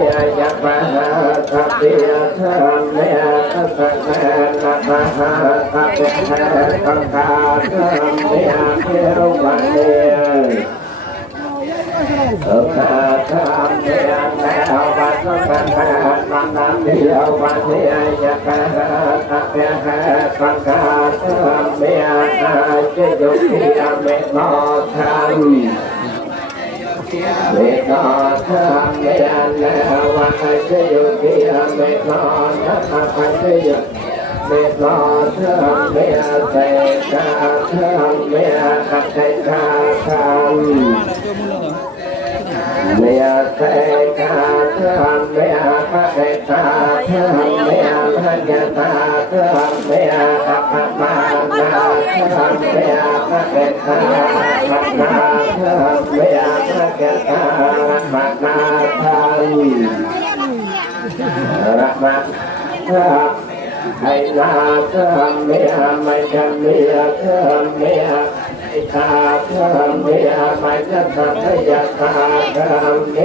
ยะมหาสัพพิยะธรรมเมตตะแทนนะมหาสัพพิแทนสังฆาธรรมเมเทวันเนสังฆาธรรมเมแล้ววันสังฆาวันนั้นเดียววันเดียยะมหาสัพพิแทนสังฆาธรรมเมอาเจโยติยะเมโนทังเมตตาธรรมเมแล้ววันเจโยติยะเมโนทังวันเจโยเมตตาธรรมเมเสกาธรรมเมอัตเสกาธรรมเมเสกาธรรมเมอัตเสกาธรรมเมอัญญตาธรรมเมอัปปมานาธรรมเมอัตเสกาอัปปมาธรรมเมอัตเสกาอัปปมาธรรมรักมากให้นาธรรมเมไม่จันเมียธรรมเมตาธรรมเมไม่จันทร์ให้ยาตาธรรมเม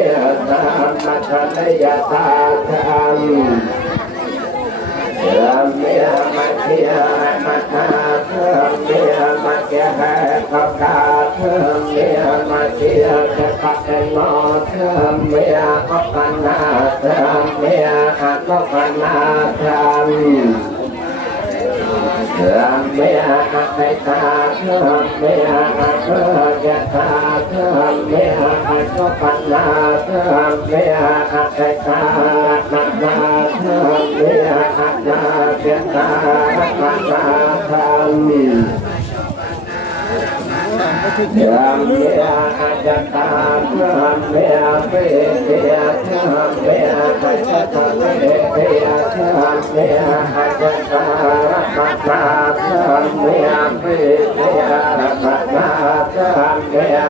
ธรรมมัจฉิยาตาธรรมธรรมเมมัจฉิยามัจนาธรรมเมมัจฉิยาปัปกาธรรมเมมัจฉิยาจะปัจโนธรรมเมปัปปนาธรรมเมอัตปัปปนาธรรมธรรมเมอัตเสกาธรรมเมอัตยะตาธรรมเมอัตปัปปนาธรรมเมอัตเสกานัตนาธรรมเมอัตนาเจตานัตนาธรรมยามเมียอาจจะตาธรรมเมียเปรียธรรมเมียอาจจะตาเปรียธรรมเมียอาจจะตารักษาธรรมเมียเปรี